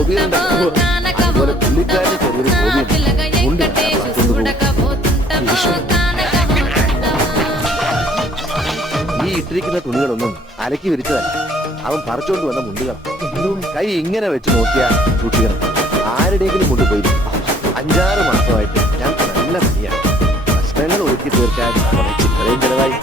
അതുപോലെ പുള്ളിക്കാരന് ചെറിയൊരു ഹോബിയുണ്ട്. ഈ ഇട്ടിരിക്കുന്ന തുണികളൊന്നും അലക്കി വിരിച്ചതല്ല, അവൻ പറിച്ചോണ്ട് വന്ന മുണ്ടുകൾ. കൈ ഇങ്ങനെ വെച്ച് നോക്കിയാൽ സൂക്ഷിക്കണം, ആരുടെയെങ്കിലും കൊണ്ടുപോയി. 5-6 മാസമായിട്ട് ഞാൻ നല്ല പണിയാണ്. പ്രശ്നങ്ങൾ ഒഴുക്കി തീർക്കാൻ ചിത്രയും ചെലവായി.